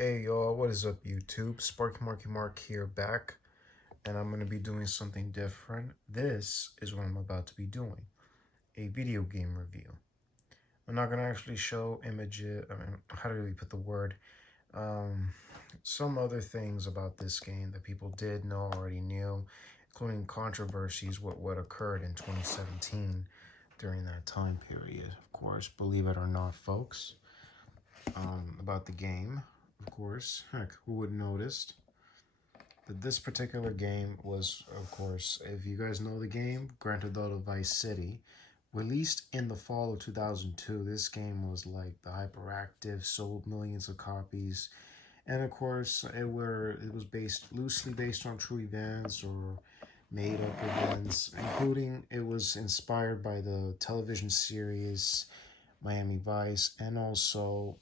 Hey y'all, what is up YouTube? Sparky Marky Mark here back, and I'm going to be doing something different. This is what I'm about to be doing, a video game review. I'm not going to actually show images, how do we put the word? Some other things about this game that people did know, already knew, including controversies, what occurred in 2017 during that time period. Of course, believe it or not, folks, about the game. Of course, heck, who would noticed that this particular game was, of course, if you guys know the game, Grand Theft Auto Vice City, released in the fall of 2002. This game was like the hyperactive, sold millions of copies, and of course, it was loosely based on true events or made up events, including it was inspired by the television series Miami Vice and also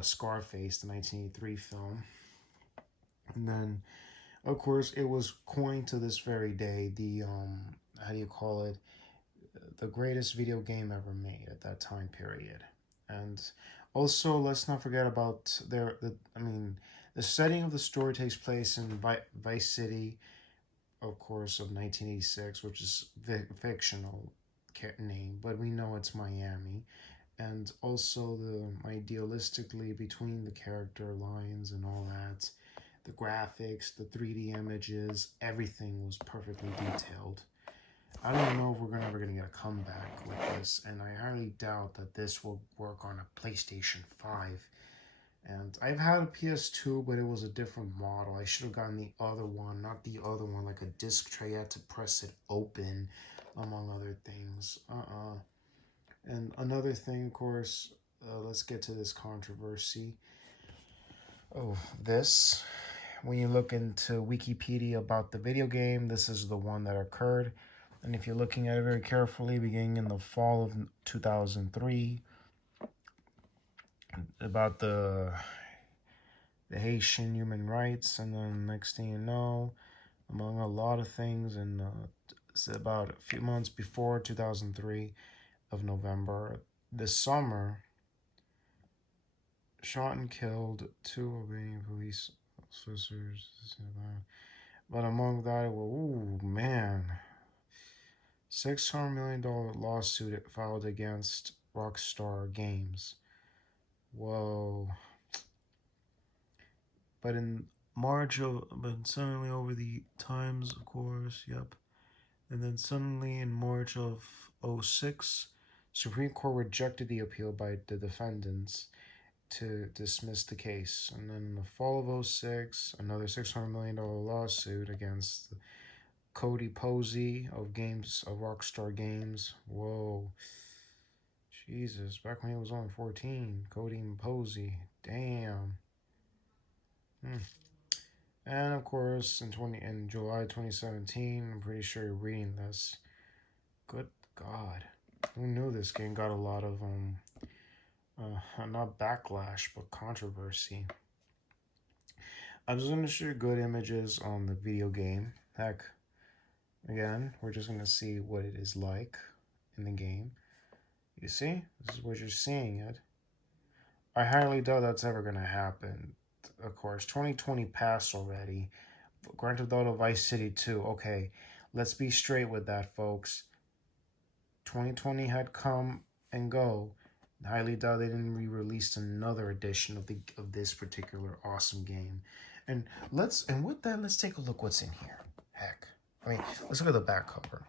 Scarface, the 1983 film. And then, of course, it was coined to this very day the how do you call it? The greatest video game ever made at that time period. And also, let's not forget about the setting of the story takes place in Vice City, of course, of 1986, which is fictional name, but we know it's Miami. And also idealistically between the character lines and all that, the graphics, the 3D images, everything was perfectly detailed. I don't know if we're ever going to get a comeback with this, and I highly doubt that this will work on a PlayStation 5. And I've had a PS2, but it was a different model. I should have gotten the other one, not the other one, like a disc tray. You had to press it open, among other things. And another thing, of course, let's get to this controversy. Oh, this. When you look into Wikipedia about the video game, this is the one that occurred. And if you're looking at it very carefully, beginning in the fall of 2003, about the Haitian human rights, and then next thing you know, among a lot of things, and it's about a few months before 2003 of November, this summer, shot and killed 2 Albanian police officers. But among that, ooh, man, $600 million lawsuit filed against Rockstar Games. Whoa. But suddenly over the times, of course, yep. And then suddenly in March of 06, Supreme Court rejected the appeal by the defendants to dismiss the case. And then in the fall of 06, another $600 million lawsuit against Cody Posey of Rockstar Games. Whoa. Jesus, back when he was only 14, Cody and Posey. Damn. And of course, in July 2017, I'm pretty sure you're reading this. Good God. Who knew this game got a lot of not backlash, but controversy. I'm just going to show you good images on the video game. Heck, again, we're just going to see what it is like in the game. You see? This is what you're seeing it. I highly doubt that's ever going to happen. Of course, 2020 passed already. Grand Theft Auto Vice City 2. Okay, let's be straight with that, folks. 2020 had come and go. Highly doubt they didn't re-release another edition of this particular awesome game. And with that, let's take a look what's in here. Heck, let's look at the back cover.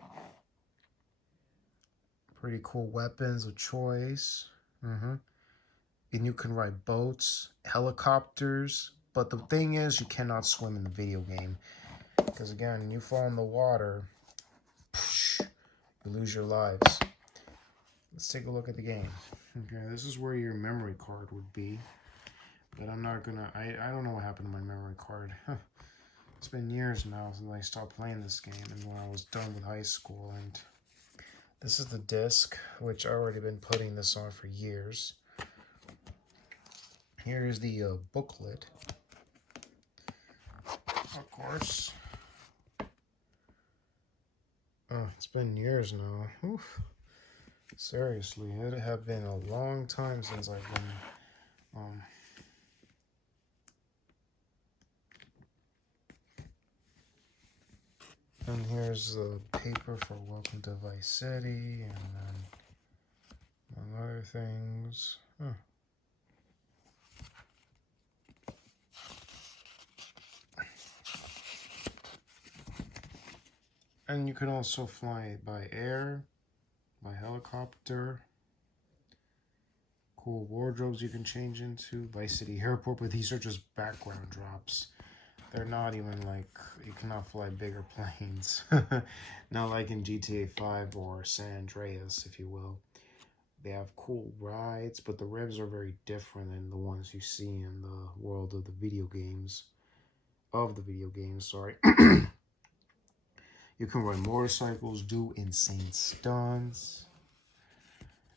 Pretty cool weapons of choice. And you can ride boats, helicopters. But the thing is, you cannot swim in the video game. Because again, you fall in the water, you lose your lives. Let's take a look at the game. Okay, this is where your memory card would be. But I'm not gonna, I don't know what happened to my memory card. It's been years now since I stopped playing this game and when I was done with high school. And this is the disc, which I've already been putting this on for years. Here's the booklet. Of course. Oh, it's been years now. Oof. Seriously, it have been a long time since I've been And here's the paper for Welcome to Vice City, and then among other things. Huh. And you can also fly by air, by helicopter. Cool wardrobes you can change into. Vice City Airport, but these are just background drops. They're not even like, you cannot fly bigger planes. Not like in GTA 5 or San Andreas, if you will. They have cool rides, but the revs are very different than the ones you see in the world of the video games. Sorry. You can ride motorcycles, do insane stunts.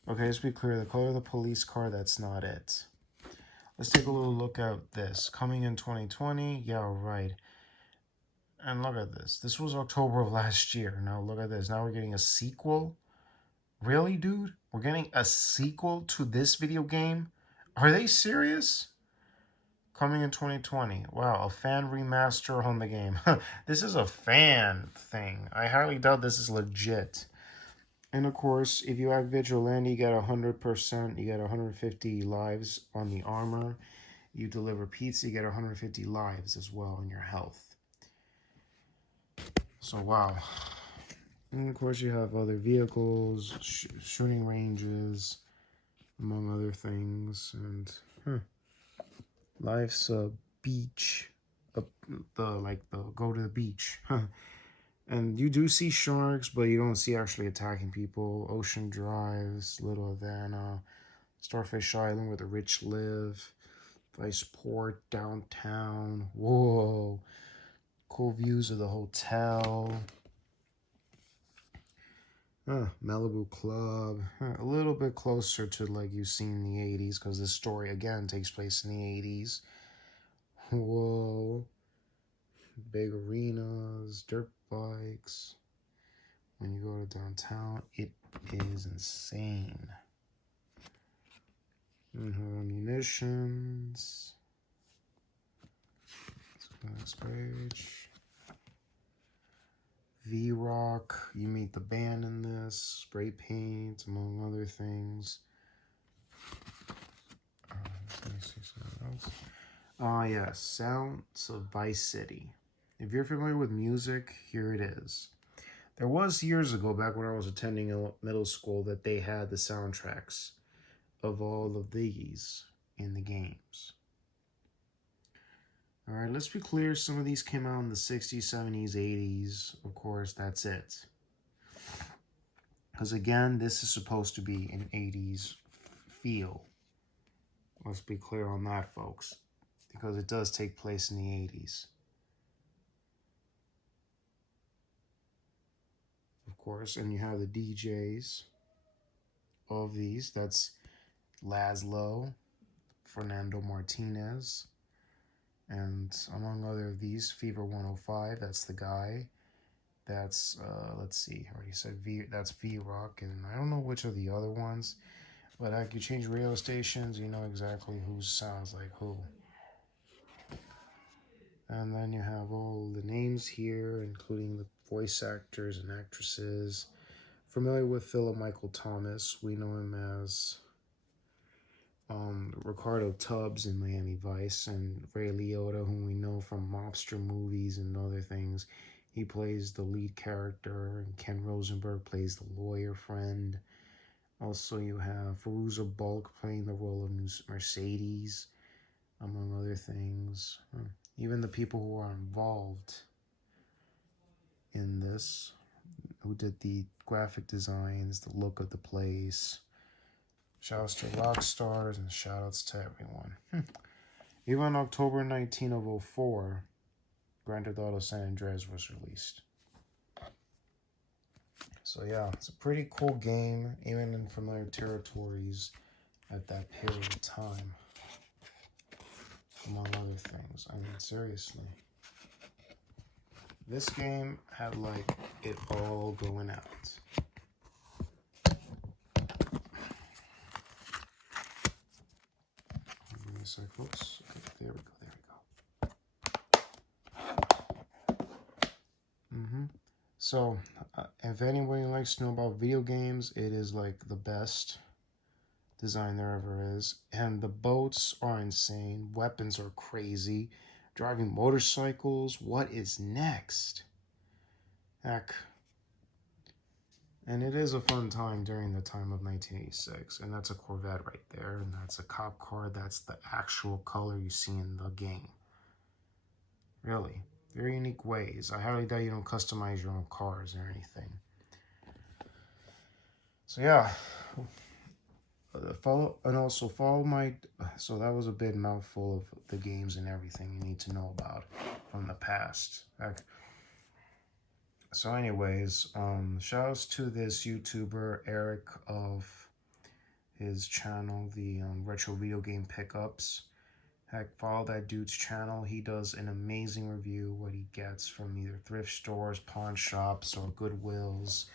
Okay, let's be clear. The color of the police car, that's not it. Let's take a little look at this. Coming in 2020. Yeah, right. And look at this. This was October of last year. Now look at this. Now we're getting a sequel. Really, dude? We're getting a sequel to this video game? Are they serious? Coming in 2020. Wow, a fan remaster on the game. This is a fan thing. I highly doubt this is legit. And of course, if you have Vigilante, you get 100%. You get 150 lives on the armor. You deliver pizza, you get 150 lives as well in your health. So, wow. And of course, you have other vehicles, shooting ranges, among other things. And life's a beach, the go to the beach. And you do see sharks, but you don't see actually attacking people. Ocean Drives, Little Havana, Starfish Island where the rich live, Viceport, downtown. Whoa, cool views of the hotel. Malibu Club, a little bit closer to like you've seen in the 80s, because this story again takes place in the 80s. Whoa, big arenas, dirt bikes. When you go to downtown, it is insane. Munitions. Let's go to the next page. V-Rock, you meet the band in this, spray paint, among other things. Let me see something else. Yes, Sounds of Vice City. If you're familiar with music, here it is. There was years ago, back when I was attending middle school, that they had the soundtracks of all of these in the games. All right, let's be clear. Some of these came out in the 60s, 70s, 80s. Of course, that's it. Because again, this is supposed to be an 80s feel. Let's be clear on that, folks. Because it does take place in the 80s. Of course, and you have the DJs of these. That's Laszlo, Fernando Martinez, and among other of these, Fever 105, that's the guy. That's, let's see, I already said that's V-Rock, and I don't know which are the other ones, but if you change radio stations, you know exactly who sounds like who. And then you have all the names here, including the voice actors and actresses. Familiar with Philip Michael Thomas, we know him as Ricardo Tubbs in Miami Vice, and Ray Liotta, whom we know from mobster movies and other things. He plays the lead character, and Ken Rosenberg plays the lawyer friend. Also, you have Fairuza Balk playing the role of Mercedes, among other things. Even the people who are involved in this, who did the graphic designs, the look of the place. Shoutouts to rock stars and shoutouts to everyone. Even on October 19 of 2004, Grand Theft Auto San Andreas was released. So yeah, it's a pretty cool game, even in familiar territories at that period of time, among other things. I mean, seriously. This game had like it all going out. Give me a sec, folks. There we go. So, if anybody likes to know about video games, it is like the best design there ever is. And the boats are insane. Weapons are crazy. Driving motorcycles. What is next? Heck. And it is a fun time during the time of 1986. And that's a Corvette right there. And that's a cop car. That's the actual color you see in the game. Really. Very unique ways. I highly doubt you don't customize your own cars or anything. So yeah. Follow my. So that was a big mouthful of the games and everything you need to know about from the past. So anyways, shoutouts to this YouTuber Eric of his channel, the Retro Video Game Pickups. Heck, follow that dude's channel. He does an amazing review what he gets from either thrift stores, pawn shops, or Goodwills,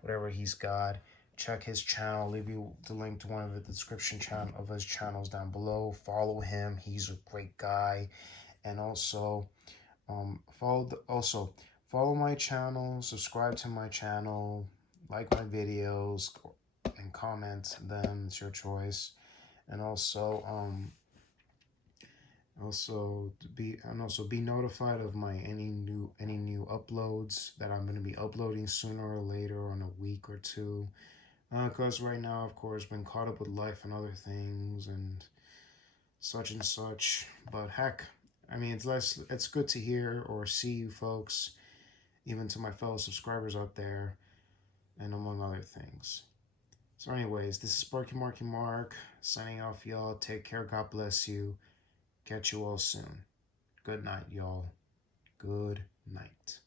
whatever he's got. Check his channel. I'll leave you the link to one of the description channel of his channels down below. Follow him. He's a great guy. And also, follow my channel, subscribe to my channel, like my videos, and comment them. It's your choice. And also be notified of my any new uploads that I'm going to be uploading sooner or later on a week or two. Because right now, of course, been caught up with life and other things and such and such. But heck, I mean, it's good to hear or see you folks, even to my fellow subscribers out there, and among other things. So anyways, this is Sparky Marky Mark, signing off, y'all. Take care, God bless you. Catch you all soon. Good night, y'all. Good night.